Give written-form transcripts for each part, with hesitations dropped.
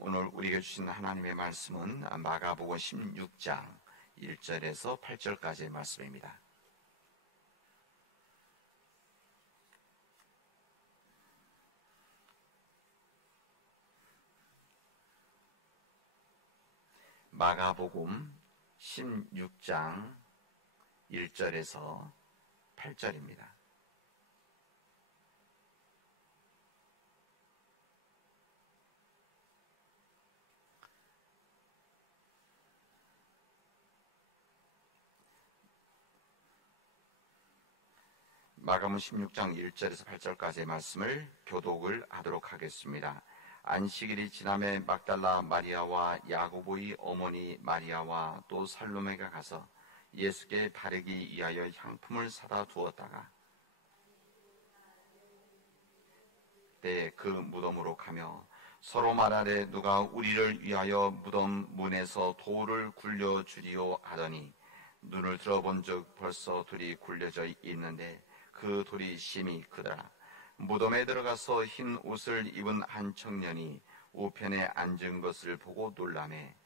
오늘 우리에게 주신 하나님의 말씀은 마가복음 16장 1절에서 8절까지의 말씀입니다. 마가복음 16장 1절에서 8절입니다. 마가복음 16장 1절에서 8절까지의 말씀을 교독을 하도록 하겠습니다. 안식일이 지남에 막달라 마리아와 야고보의 어머니 마리아와 또 살로메가 가서 예수께 바르기 위하여 향품을 사다 두었다가 그때 그 무덤으로 가며 서로 말하되 누가 우리를 위하여 무덤 문에서 돌을 굴려주리요 하더니 눈을 들어본 즉 벌써 돌이 굴려져 있는데 그 돌이 심히 크더라. 무덤에 들어가서 흰 옷을 입은 한 청년이 우편에 앉은 것을 보고 놀라매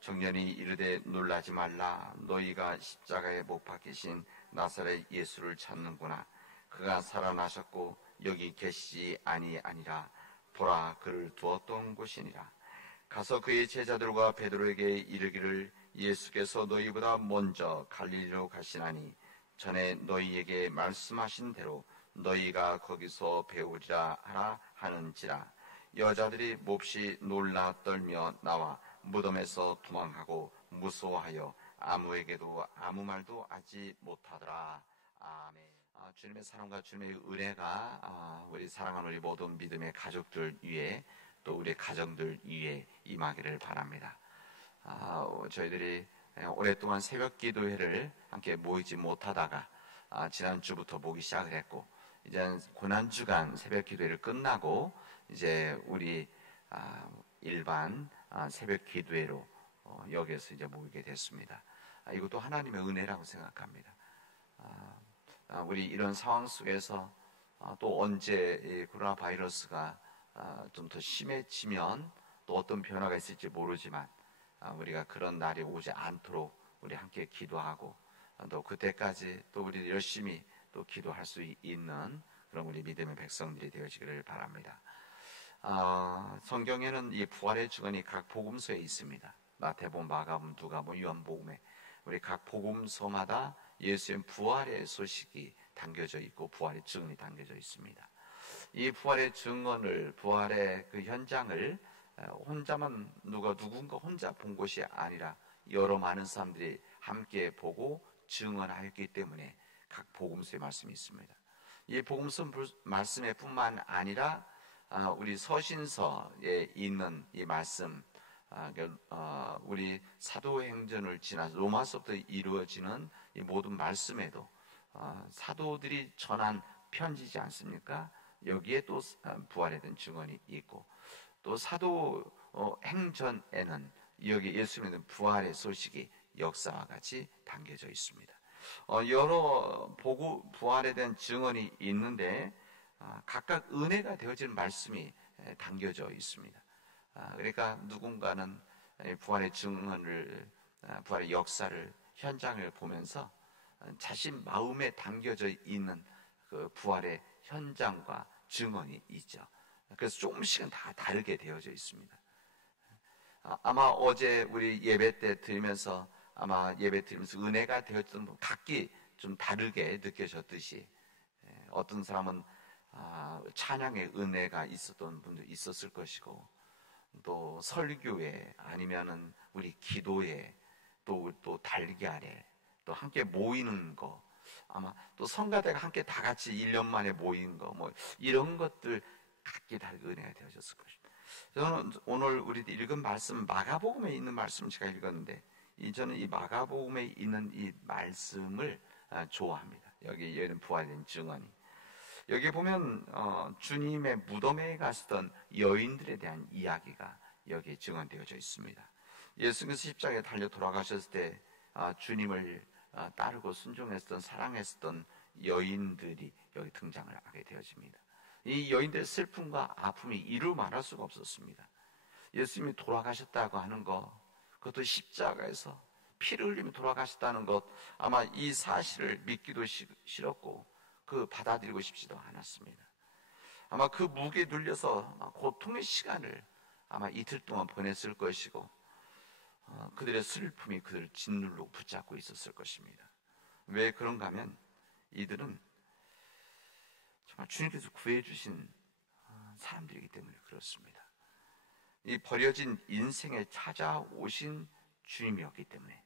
청년이 이르되 놀라지 말라. 너희가 십자가에 못 박히신 나사렛 예수를 찾는구나. 그가 살아나셨고 여기 계시지 아니라 보라 그를 두었던 곳이니라. 가서 그의 제자들과 베드로에게 이르기를 예수께서 너희보다 먼저 갈릴리로 가시나니 전에 너희에게 말씀하신 대로 너희가 거기서 배우리라 하라 하는지라. 여자들이 몹시 놀라 떨며 나와 무덤에서 도망하고 무서워하여 아무에게도 아무 말도 하지 못하더라. 아멘. 주님의 사랑과 주님의 은혜가 우리 사랑하는 우리 모든 믿음의 가족들 위에 또 우리 가정들 위에 임하기를 바랍니다. 저희들이 오랫동안 새벽 기도회를 함께 모이지 못하다가 지난주부터 모기 시작을 했고 이제 고난주간 새벽 기도회를 끝나고 이제 우리 일반 새벽 기도회로 여기에서 이제 모이게 됐습니다. 이것도 하나님의 은혜라고 생각합니다. 우리 이런 상황 속에서 또 언제 이 코로나 바이러스가 좀 더 심해지면 또 어떤 변화가 있을지 모르지만 우리가 그런 날이 오지 않도록 우리 함께 기도하고 또 그때까지 또 우리 열심히 또 기도할 수 있는 그런 우리 믿음의 백성들이 되어지기를 바랍니다. 성경에는 이 부활의 증언이 각 복음서에 있습니다. 마태복음, 마가복음, 누가복음, 요한복음에 우리 각 복음서마다 예수의 부활의 소식이 담겨져 있고 부활의 증언이 담겨져 있습니다. 이 부활의 증언을, 부활의 그 현장을 누군가 혼자 본 것이 아니라 여러 많은 사람들이 함께 보고 증언하였기 때문에 각 복음서의 말씀이 있습니다. 이 복음서 말씀에 뿐만 아니라 우리 서신서에 있는 이 말씀, 우리 사도행전을 지나서 로마서부터 이루어지는 이 모든 말씀에도 사도들이 전한 편지지 않습니까? 여기에 또 부활에 대한 증언이 있고 또 사도행전에는 여기 예수님의 부활의 소식이 역사와 같이 담겨져 있습니다. 여러 부활에 대한 증언이 있는데 각각 은혜가 되어지는 말씀이 담겨져 있습니다. 그러니까 누군가는 부활의 증언을, 부활의 역사를, 현장을 보면서 자신 마음에 담겨져 있는 그 부활의 현장과 증언이 있죠. 그래서 조금씩은 다 다르게 되어져 있습니다. 아마 어제 우리 예배 때 들으면서 은혜가 되었던 분 각기 좀 다르게 느껴졌듯이 어떤 사람은 찬양의 은혜가 있었던 분도 있었을 것이고 또 설교에 아니면은 우리 기도에 또 달걀에 또 함께 모이는 거 아마 또 성가대가 함께 다 같이 1년 만에 모이는 거 뭐 이런 것들 각기 다르게 은혜가 되어졌을 것입니다. 저는 오늘 우리들 읽은 말씀 마가복음에 있는 말씀 제가 읽었는데 저는 이 마가복음에 있는 이 말씀을 좋아합니다. 여기 이런 부활된 증언이 여기 보면 주님의 무덤에 갔었던 여인들에 대한 이야기가 여기에 증언되어져 있습니다. 예수님께서 십자가에 달려 돌아가셨을 때 주님을 따르고 순종했던 사랑했던 여인들이 여기 등장을 하게 되어집니다. 이 여인들의 슬픔과 아픔이 이루 말할 수가 없었습니다. 예수님이 돌아가셨다고 하는 것, 그것도 십자가에서 피를 흘리며 돌아가셨다는 것, 아마 이 사실을 믿기도 싫었고 그 받아들이고 싶지도 않았습니다. 아마 그 무게에 눌려서 고통의 시간을 아마 이틀 동안 보냈을 것이고, 그들의 슬픔이 그들을 짓누르고 붙잡고 있었을 것입니다. 왜 그런가 하면 이들은 정말 주님께서 구해주신 사람들이기 때문에 그렇습니다. 이 버려진 인생에 찾아오신 주님이었기 때문에,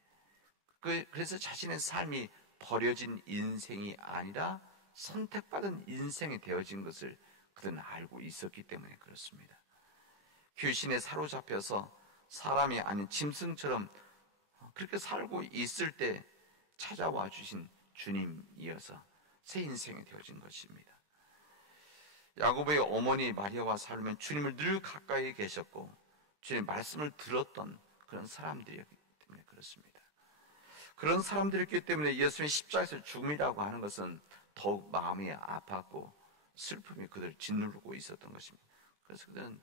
그래서 자신의 삶이 버려진 인생이 아니라 선택받은 인생이 되어진 것을 그들은 알고 있었기 때문에 그렇습니다. 귀신에 사로잡혀서 사람이 아닌 짐승처럼 그렇게 살고 있을 때 찾아와 주신 주님이어서 새 인생이 되어진 것입니다. 야고보의 어머니 마리아와 살면 주님을 늘 가까이 계셨고 주님의 말씀을 들었던 그런 사람들이었기 때문에 그렇습니다. 그런 사람들이었기 때문에 예수님의 십자가에서 죽음이라고 하는 것은 더욱 마음이 아팠고 슬픔이 그들을 짓누르고 있었던 것입니다. 그래서 그들은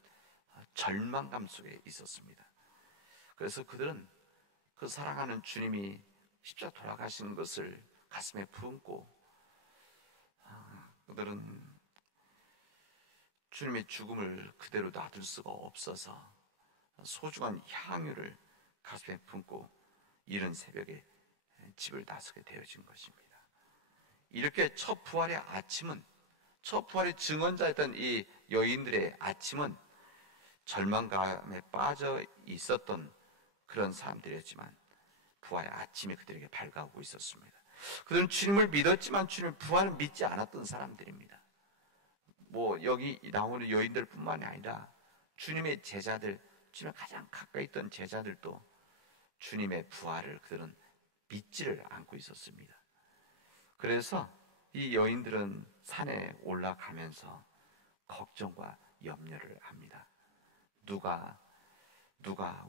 절망감 속에 있었습니다. 그래서 그들은 그 사랑하는 주님이 십자가 돌아가시는 것을 가슴에 품고, 그들은 주님의 죽음을 그대로 놔둘 수가 없어서 소중한 향유를 가슴에 품고 이른 새벽에 집을 나서게 되어진 것입니다. 이렇게 첫 부활의 아침은, 첫 부활의 증언자였던 이 여인들의 아침은 절망감에 빠져 있었던 그런 사람들이었지만 부활의 아침이 그들에게 밝아오고 있었습니다. 그들은 주님을 믿었지만 주님의 부활을 믿지 않았던 사람들입니다. 여기 나오는 여인들 뿐만이 아니라 주님의 제자들, 주님의 가장 가까이 있던 제자들도 주님의 부활을 그들은 믿지를 않고 있었습니다. 그래서 이 여인들은 산에 올라가면서 걱정과 염려를 합니다. 누가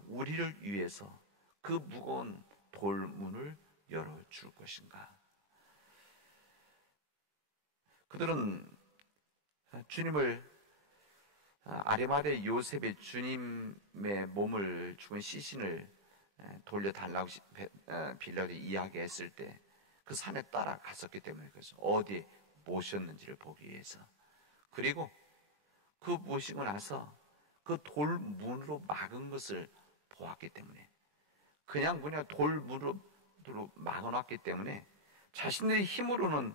우리를 위해서 그 무거운 돌문을 열어줄 것인가? 그들은 주님을, 아리마대 요셉의 주님의 몸을 죽은 시신을 돌려달라고 빌라도 이야기했을 때 그 산에 따라갔었기 때문에, 그래서 어디에 모셨는지를 보기 위해서, 그리고 그 모시고 나서 그 돌문으로 막은 것을 보았기 때문에, 그냥 돌문으로 막아놨기 때문에 자신의 힘으로는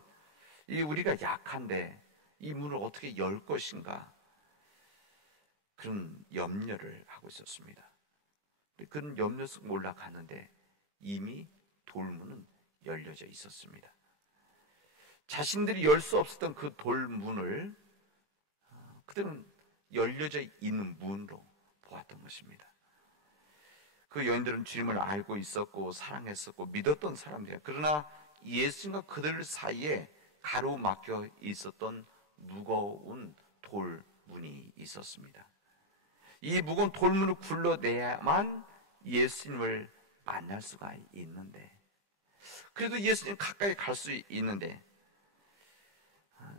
우리가 약한데 이 문을 어떻게 열 것인가, 그런 염려를 하고 있었습니다. 그런 염려 속에 올라가는데 이미 돌문은 열려져 있었습니다. 자신들이 열 수 없었던 그 돌문을 그들은 열려져 있는 문으로 보았던 것입니다. 그 여인들은 주님을 알고 있었고 사랑했었고 믿었던 사람들이에요. 그러나 예수님과 그들 사이에 가로막혀 있었던 무거운 돌문이 있었습니다. 이 무거운 돌문을 굴러내야만 예수님을 만날 수가 있는데, 그래도 예수님 가까이 갈 수 있는데,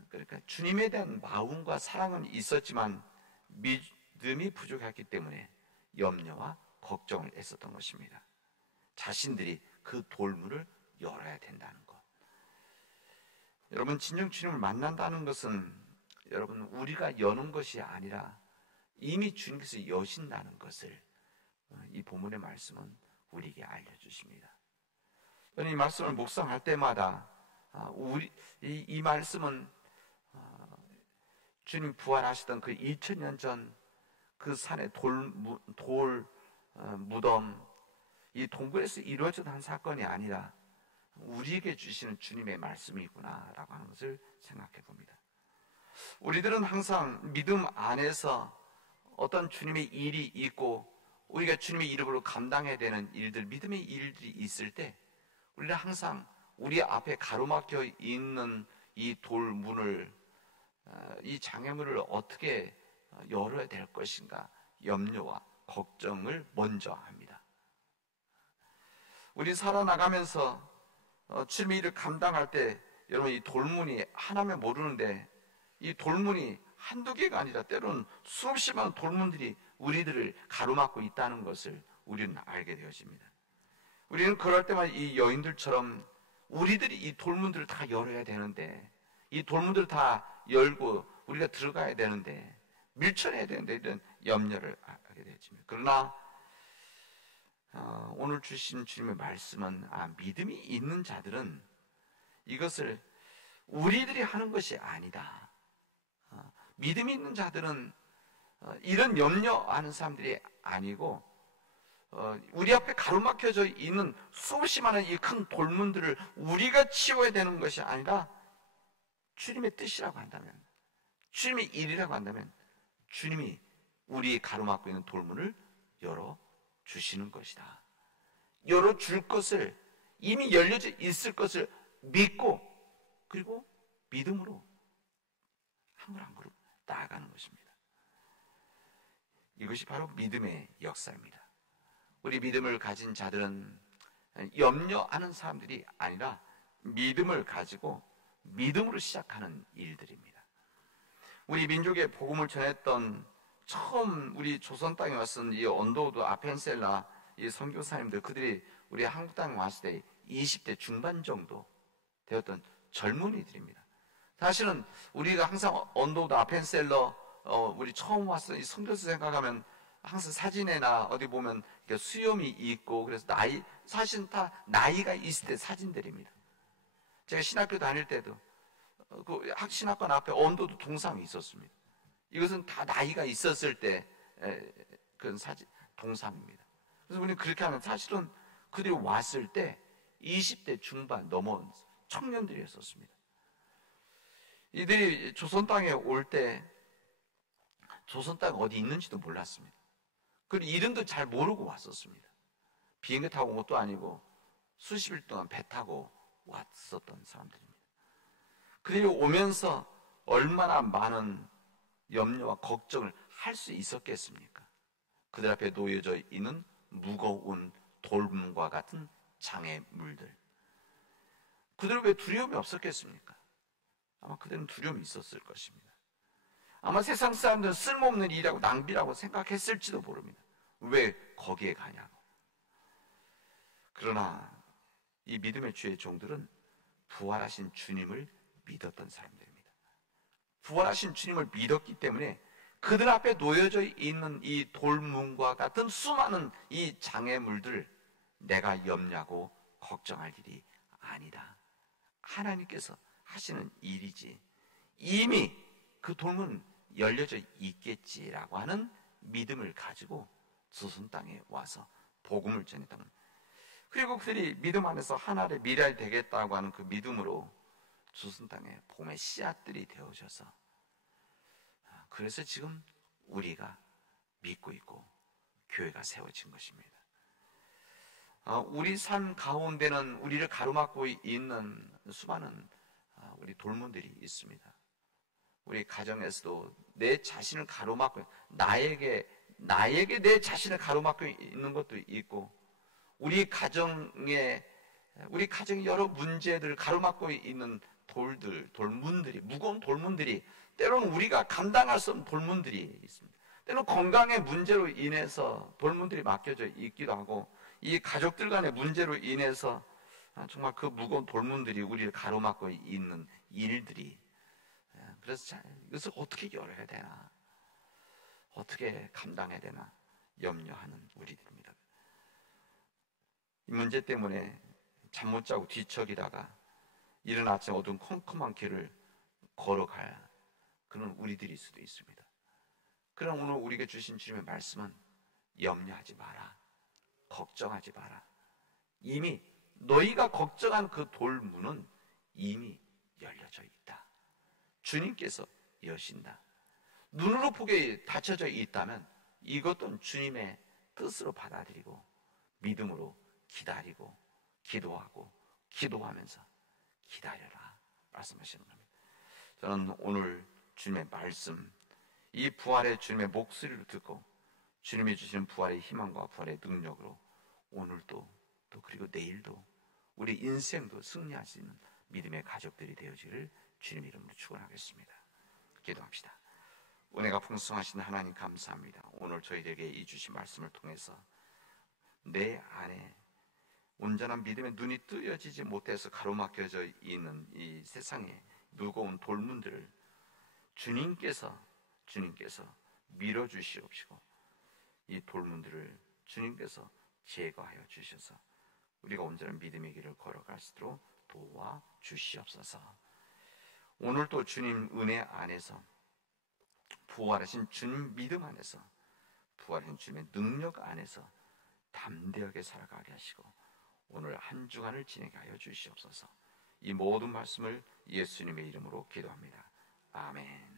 그러니까 주님에 대한 마음과 사랑은 있었지만 믿음이 부족했기 때문에 염려와 걱정을 했었던 것입니다. 자신들이 그 돌문을 열어야 된다는 것. 여러분, 진정 주님을 만난다는 것은 여러분 우리가 여는 것이 아니라 이미 주님께서 여신다는 것을 이 본문의 말씀은 우리에게 알려주십니다. 저는 이 말씀을 묵상할 때마다 이 말씀은 주님 부활하시던 그 2000년 전 그 산의 돌 무덤, 이 동굴에서 이루어진 한 사건이 아니라 우리에게 주시는 주님의 말씀이구나라고 하는 것을 생각해 봅니다. 우리들은 항상 믿음 안에서 어떤 주님의 일이 있고 우리가 주님의 이름으로 감당해야 되는 일들, 믿음의 일들이 있을 때 우리는 항상 우리 앞에 가로막혀 있는 이 돌문을, 이 장애물을 어떻게 열어야 될 것인가 염려와 걱정을 먼저 합니다. 우리 살아나가면서 주님의 일을 감당할 때 여러분 이 돌문이 하나면 모르는데 이 돌문이 한두 개가 아니라 때로는 수없이 많은 돌문들이 우리들을 가로막고 있다는 것을 우리는 알게 되어집니다. 우리는 그럴 때마다 이 여인들처럼 우리들이 이 돌문들을 다 열어야 되는데, 이 돌문들을 다 열고 우리가 들어가야 되는데, 밀쳐내야 되는데 이런 염려를 하게 되어집니다. 그러나 오늘 주신 주님의 말씀은 믿음이 있는 자들은 이것을 우리들이 하는 것이 아니다. 믿음이 있는 자들은 이런 염려하는 사람들이 아니고 우리 앞에 가로막혀져 있는 수없이 많은 이 큰 돌문들을 우리가 치워야 되는 것이 아니라 주님의 뜻이라고 한다면, 주님의 일이라고 한다면 주님이 우리 가로막고 있는 돌문을 열어주시는 것이다. 열어줄 것을, 이미 열려져 있을 것을 믿고, 그리고 믿음으로 한 걸 한 걸음 나아가는 것입니다. 이것이 바로 믿음의 역사입니다. 우리 믿음을 가진 자들은 염려하는 사람들이 아니라 믿음을 가지고 믿음으로 시작하는 일들입니다. 우리 민족의 복음을 전했던 처음 우리 조선 땅에 왔던 이 언더우드 아펜셀라 이 선교사님들, 그들이 우리 한국 땅에 왔을 때 20대 중반 정도 되었던 젊은이들입니다. 사실은 우리가 항상 언더우드 아펜셀러 우리 처음 왔던 이 선교사 생각하면 항상 사진에나 어디 보면 수염이 있고, 그래서 사실은 다 나이가 있을 때 사진들입니다. 제가 신학교 다닐 때도 그 신학관 앞에 언더우드 동상이 있었습니다. 이것은 다 나이가 있었을 때 그런 사진 동상입니다. 그래서 우리는 그렇게 하면 사실은 그들이 왔을 때 20대 중반 넘은 청년들이었습니다. 이들이 조선 땅에 올 때 조선 땅 어디 있는지도 몰랐습니다. 그리고 이름도 잘 모르고 왔었습니다. 비행기 타고 온 것도 아니고 수십일 동안 배 타고 왔었던 사람들입니다. 그들이 오면서 얼마나 많은 염려와 걱정을 할 수 있었겠습니까? 그들 앞에 놓여져 있는 무거운 돌문과 같은 장애물들. 그들은 왜 두려움이 없었겠습니까? 아마 그들은 두려움이 있었을 것입니다. 아마 세상 사람들은 쓸모없는 일이라고 낭비라고 생각했을지도 모릅니다. 왜 거기에 가냐고. 그러나 이 믿음의 주의 종들은 부활하신 주님을 믿었던 사람들입니다. 부활하신 주님을 믿었기 때문에 그들 앞에 놓여져 있는 이 돌문과 같은 수많은 이 장애물들, 내가 염려하고 걱정할 일이 아니다. 하나님께서 하시는 일이지. 이미 그 돌문 열려져 있겠지라고 하는 믿음을 가지고 조선 땅에 와서 복음을 전했다. 그리고 그들이 믿음 안에서 하나의 미래가 되겠다고 하는 그 믿음으로 조선 땅에 복음의 씨앗들이 되어져서, 그래서 지금 우리가 믿고 있고 교회가 세워진 것입니다. 우리 삶 가운데는 우리를 가로막고 있는 수많은 우리 돌문들이 있습니다. 우리 가정에서도 내 자신을 가로막고, 나에게 내 자신을 가로막고 있는 것도 있고, 우리 가정의 여러 문제들을 가로막고 있는 돌문들이, 무거운 돌문들이, 때로는 우리가 감당할 수 없는 돌문들이 있습니다. 때로는 건강의 문제로 인해서 돌문들이 막혀져 있기도 하고, 이 가족들 간의 문제로 인해서 정말 그 무거운 돌문들이 우리를 가로막고 있는 일들이, 그래서 이것을 어떻게 열어야 되나, 어떻게 감당해야 되나 염려하는 우리들입니다. 이 문제 때문에 잠 못 자고 뒤척이다가 이른 아침 어두운 컴컴한 길을 걸어갈 그런 우리들일 수도 있습니다. 그러나 오늘 우리에게 주신 주님의 말씀은 염려하지 마라, 걱정하지 마라. 이미 너희가 걱정한 그 돌문은 이미 열려져 있다. 주님께서 여신다. 눈으로 보기에 닫혀져 있다면 이것도 주님의 뜻으로 받아들이고 믿음으로 기다리고 기도하고 기도하면서 기다려라 말씀하시는 겁니다. 저는 오늘 주님의 말씀, 이 부활의 주님의 목소리를 듣고 주님이 주시는 부활의 희망과 부활의 능력으로 오늘도 또 그리고 내일도 우리 인생도 승리할 수 있는 믿음의 가족들이 되어지기를 주님 이름으로 축원하겠습니다. 기도합시다. 은혜가 풍성하신 하나님 감사합니다. 오늘 저희에게 이 주신 말씀을 통해서 내 안에 온전한 믿음의 눈이 뜨여지지 못해서 가로막혀져 있는 이 세상의 무거운 돌문들을 주님께서 밀어주시옵시고 이 돌문들을 주님께서 제거하여 주셔서 우리가 온전한 믿음의 길을 걸어갈 수 있도록 도와주시옵소서. 오늘도 주님 은혜 안에서 부활하신 주님 믿음 안에서 부활하신 주님의 능력 안에서 담대하게 살아가게 하시고 오늘 한 주간을 지내게 하여 주시옵소서. 이 모든 말씀을 예수님의 이름으로 기도합니다. 아멘.